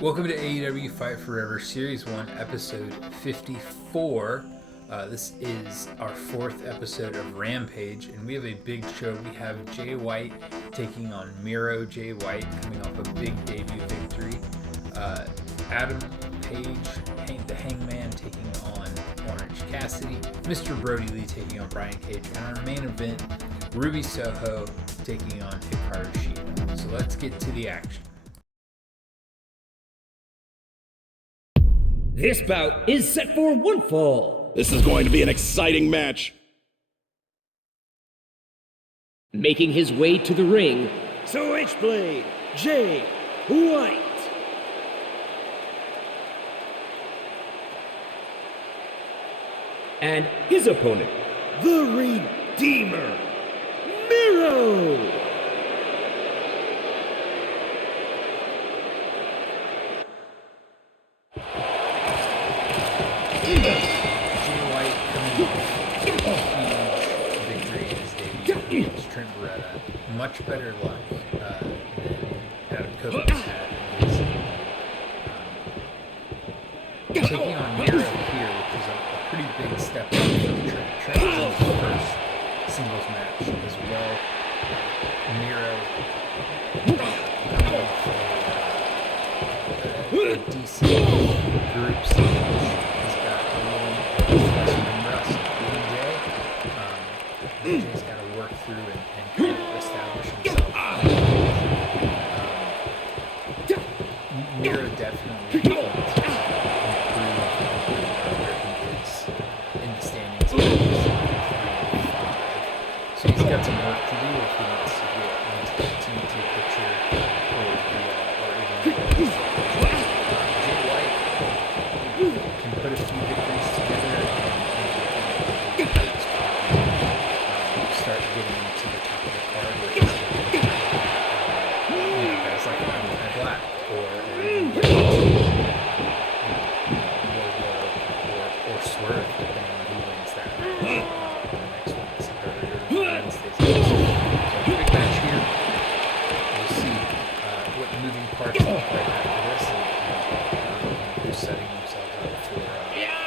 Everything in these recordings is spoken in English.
Welcome to AEW Fight Forever Series 1, Episode 54. This is our fourth episode of Rampage, and we have a big show. We have Jay White taking on Miro. Jay White coming off a big debut victory. Adam Page, the Hangman, taking on Orange Cassidy. Mr. Brodie Lee taking on Brian Cage. And our main event, Ruby Soho taking on Hikaru Shida. So let's get to the action. This bout is set for one fall. This is going to be an exciting match. Making his way to the ring, Switchblade, Jay White. And his opponent, the Redeemer, Miro. Jay White coming off a huge victory in his debut against Trent Beretta. Much better luck than Adam Copeland had in his taking on Miro here, which is a pretty big step up from Trent. Trent was his first singles match as well. Miro coming off a DC group stage. Jay's got to work through and kind of establish himself. Miro definitely needs to improve where he is in the standings. So he's got some work to do if he wants to get into the TNT picture or even Jay White can put a few victories together and start getting to the top of the card where he's guys like Hangman Black or Swerve, depending on who wins that match. The next one is Wednesday's episode. So big match here. We'll see what the moving parts look like after this and who's setting themselves up for a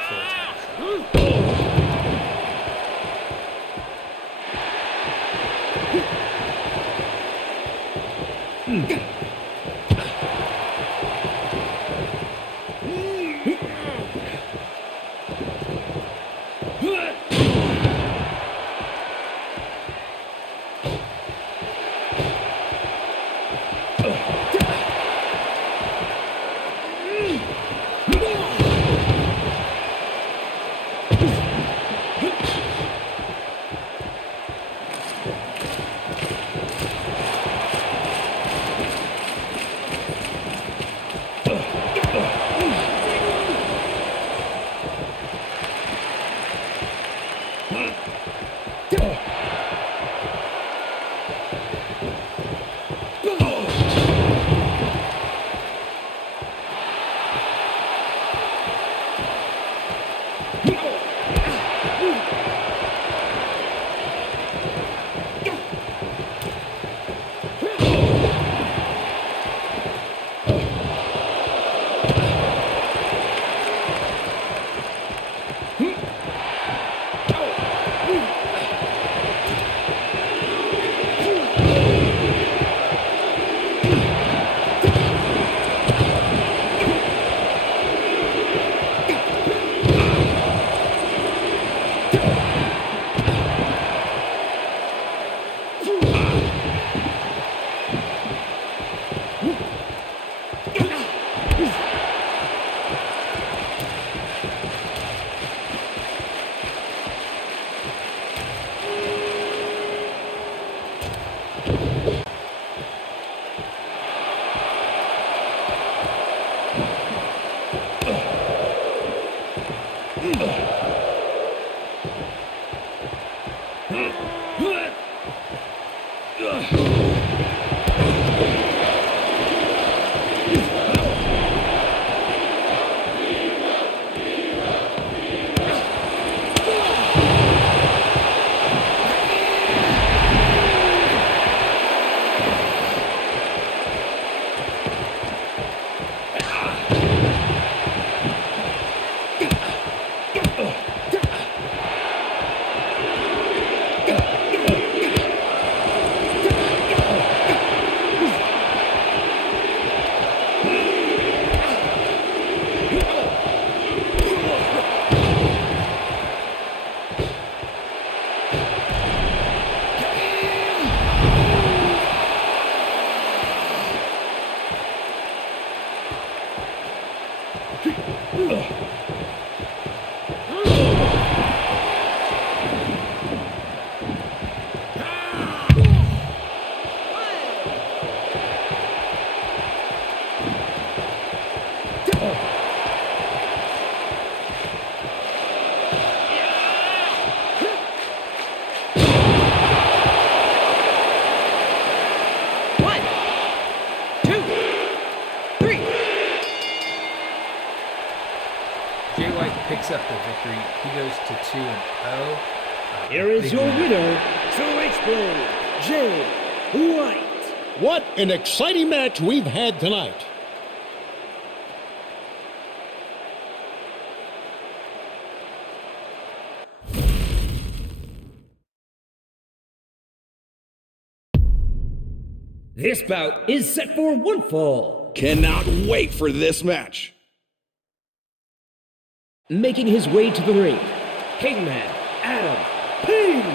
title shot. Picks up the victory. He goes to 2-0. Here is your winner, Switchblade, Jay White. What an exciting match we've had tonight. This bout is set for one fall. Cannot wait for this match. Making his way to the ring, Hangman Adam Page.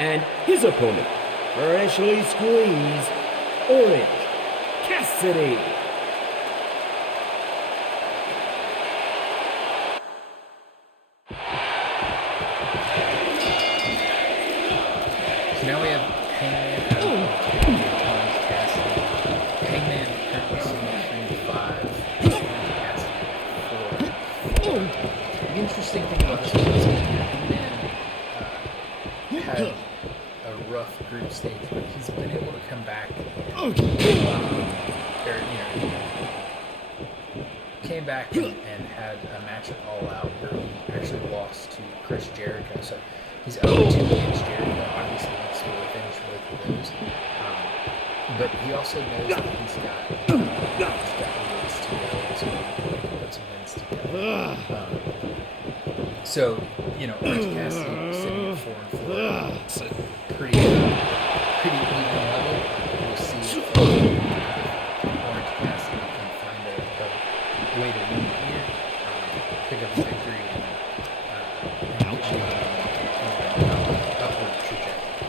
And his opponent, freshly squeezed, Orange Cassidy. So now we have Hangman Adam Page, Orange Cassidy. Hangman currently sitting at 3-5, Cassidy at 4. The interesting thing about this one is Hangman had a rough group stage, but he's been able to come back. Came back and had a match at All Out where he actually lost to Chris Jericho. So he's 0-2 against Jericho. Obviously, he wants to revenge both of those. But he also knows that he's got wins to go, so he can put some wins together. So, Orange Cassidy sitting at 4-4. It's a pretty even level. We'll see if Orange Cassidy can find a way to win here, pick up a victory, and get on an upward trajectory.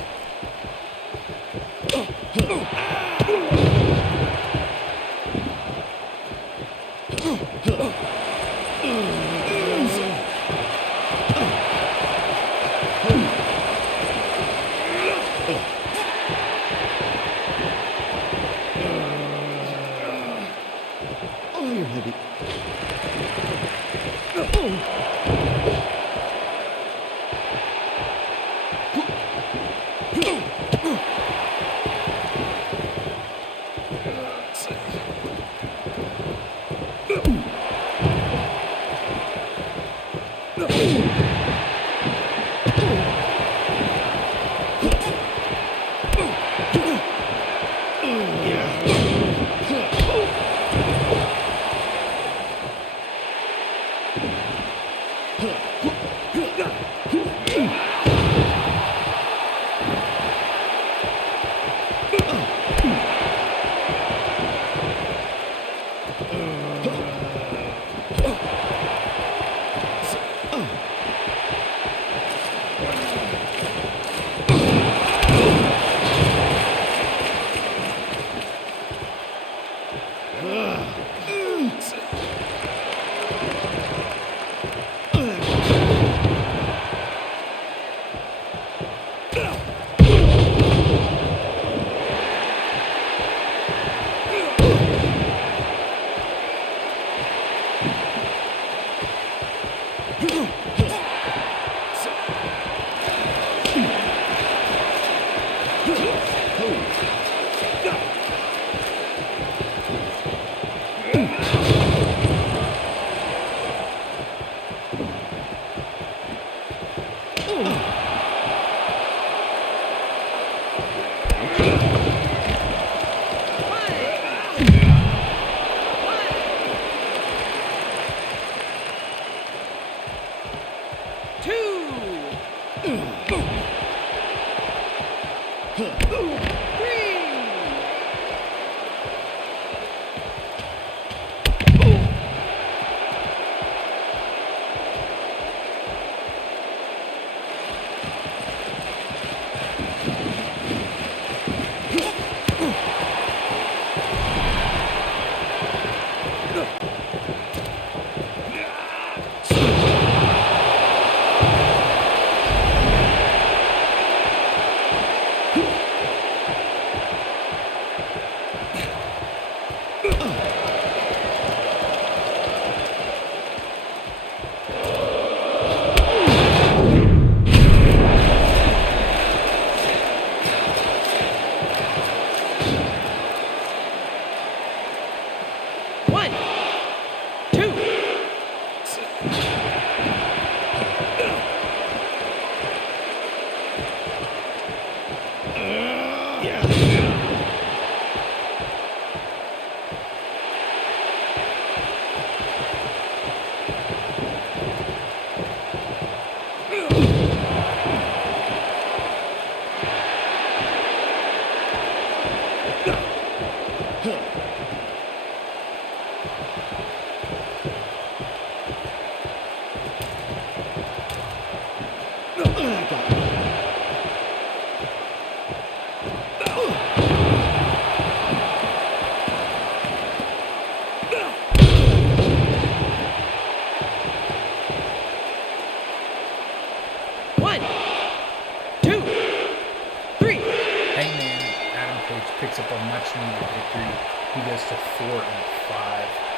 Picks up a much-needed victory. He goes to 4-5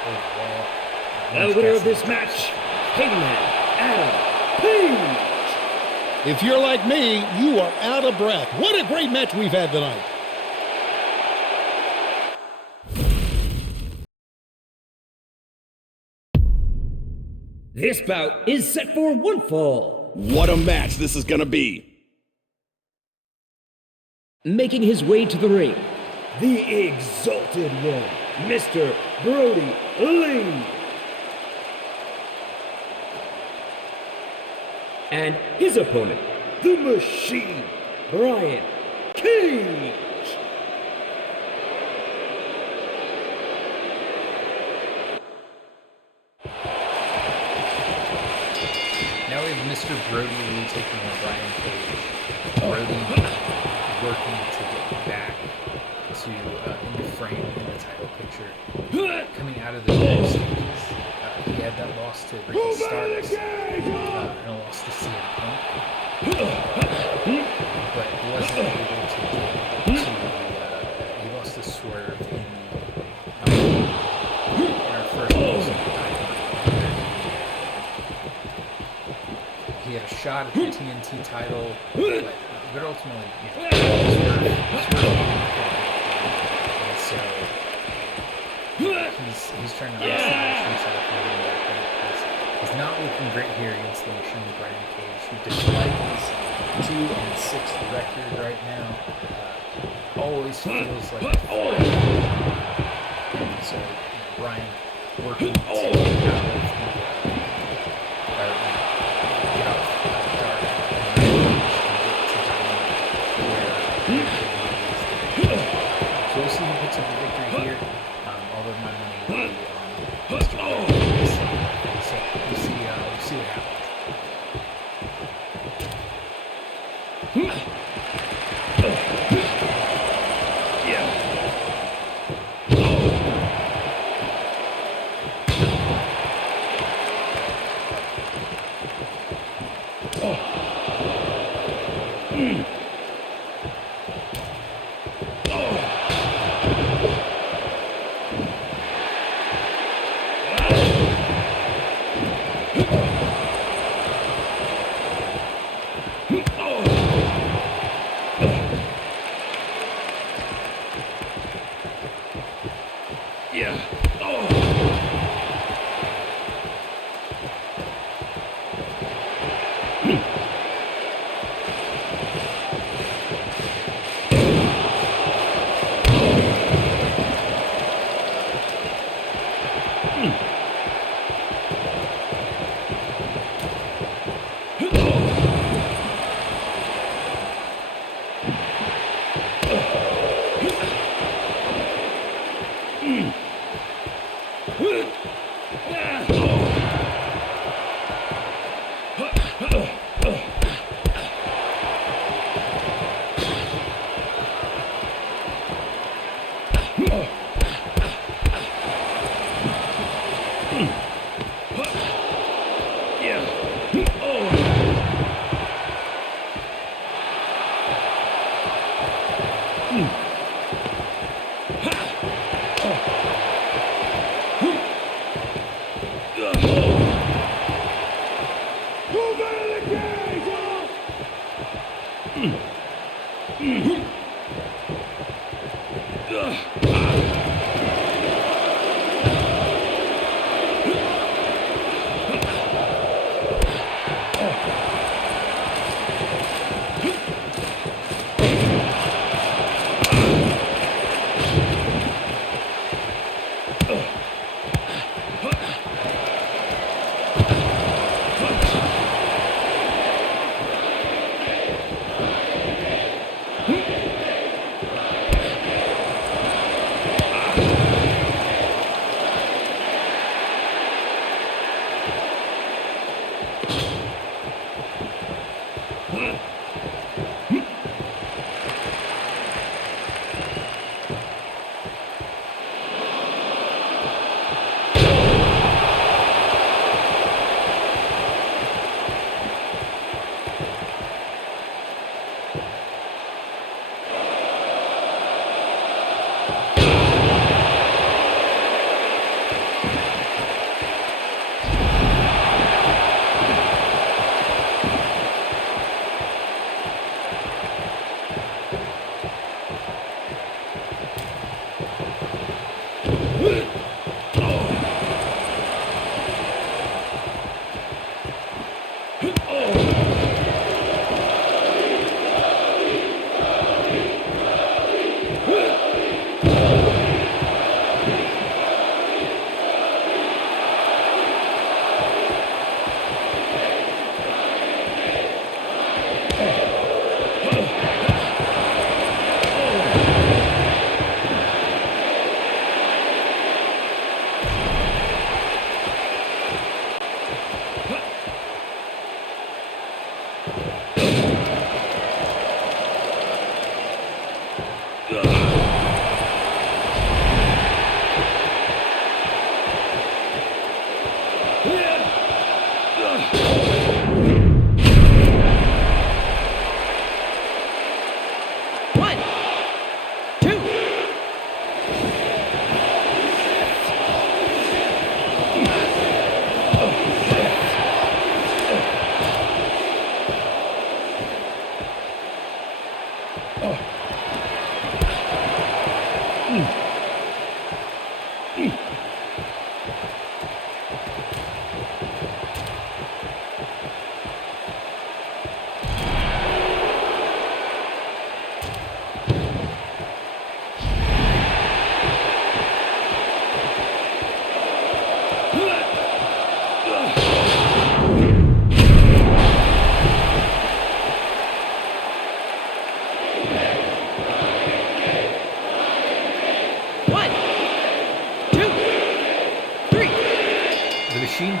overall. The winner of this match, Hangman Adam Page. If you're like me, you are out of breath. What a great match we've had tonight. This bout is set for one fall. What a match this is going to be. Making his way to the ring, the Exalted One, Mr. Brodie Lee. And his opponent, the Machine, Brian Cage. Now we have Mr. Brodie Lee taking on Brian Cage. Brodie working to get back to in the frame in the title picture. Coming out of the group stages, he had that loss to Ricky Starks and a loss to CM Punk, but wasn't able to get to. He lost to Swerve in our first loss of the night. He had a shot at the TNT title, but ultimately, and so he's trying to reestablish himself and getting back in because he's not looking great here against the Machine Brian Cage, who despite his 2-6 record right now, always feels like a failure. And so Brian working to get out of the get off dark and so we'll see who picks up the victory here. Although my money will be on Mr. Brodie. So we'll see what happens.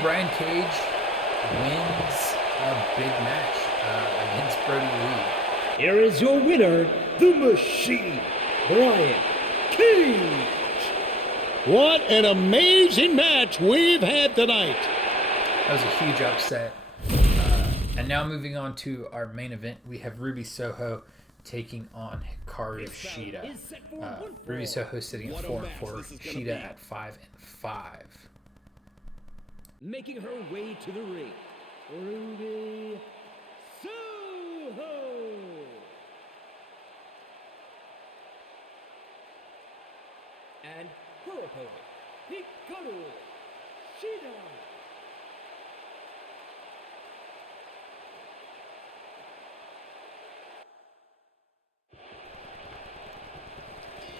Brian Cage wins a big match against Brodie Lee. Here is your winner, the Machine, Brian Cage. What an amazing match we've had tonight. That was a huge upset. And now moving on to our main event, we have Ruby Soho taking on Hikaru Shida. Ruby Soho sitting at 4-4, Shida at 5-5. Making her way to the ring, Ruby Soho. And her opponent, Hikaru Shida.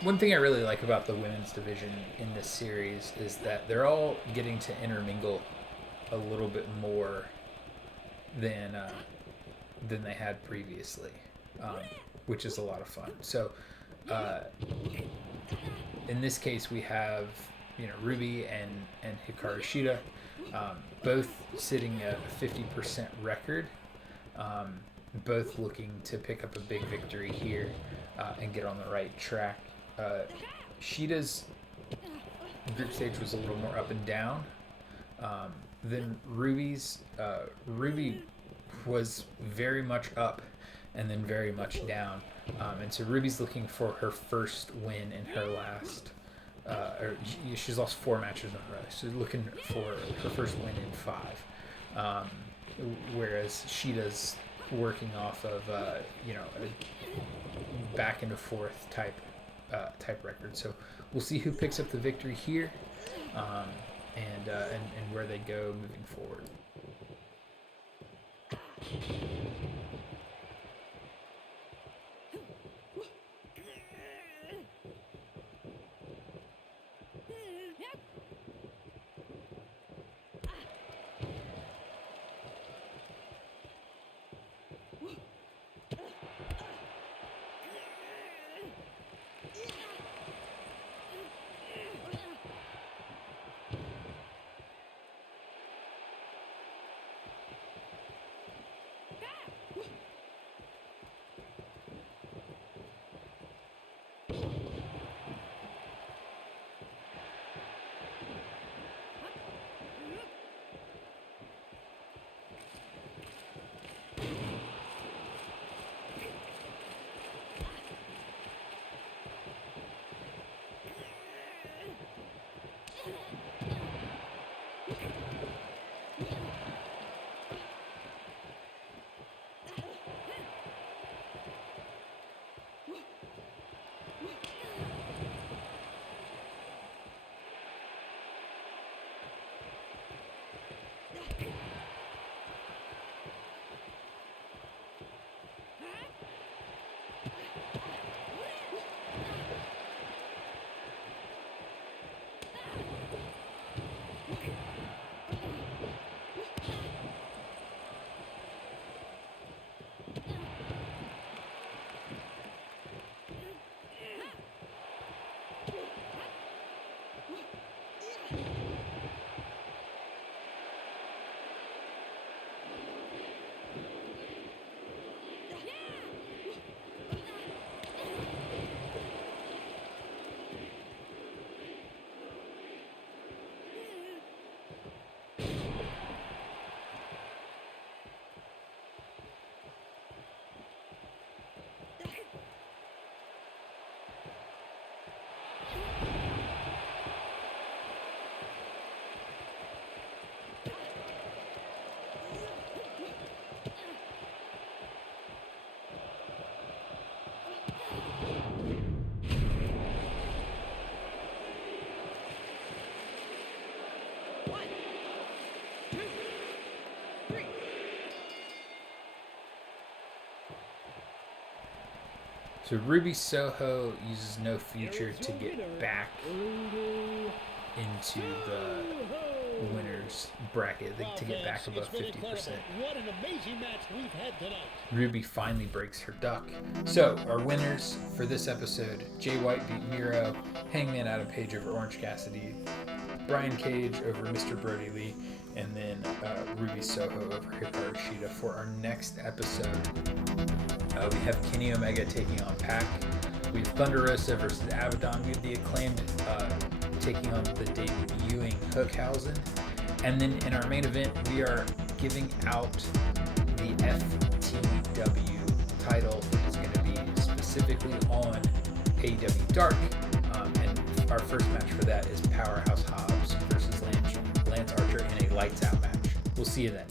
One thing I really like about the women's division in this series is that they're all getting to intermingle a little bit more than they had previously, which is a lot of fun. So in this case, we have Ruby and Hikaru Shida, both sitting at a 50% record, both looking to pick up a big victory here and get on the right track. Shida's group stage was a little more up and down than Ruby's. Ruby was very much up and then very much down. And so Ruby's looking for her first win in her last, she's lost 4 matches in a row. So looking for her first win in 5. Whereas Shida's working off of, a back into forth type record. So we'll see who picks up the victory here, and where they go moving forward. So Ruby Soho uses no future to get back into the winners bracket, to get back above 50%. What an amazing match we've had tonight. Ruby finally breaks her duck. So our winners for this episode: Jay White beat Miro, Hangman Adam Page over Orange Cassidy, Brian Cage over Mr. Brodie Lee, and then Ruby Soho over Hikaru Shida. For our next episode, we have Kenny Omega taking on Pac. We have Thunder Rosa versus Abaddon. We have the Acclaimed taking on the debuting Hookhausen. And then in our main event, we are giving out the FTW title, which is going to be specifically on AEW Dark. And our first match for that is Powerhouse Hobbs versus Lance Archer in a lights out match. We'll see you then.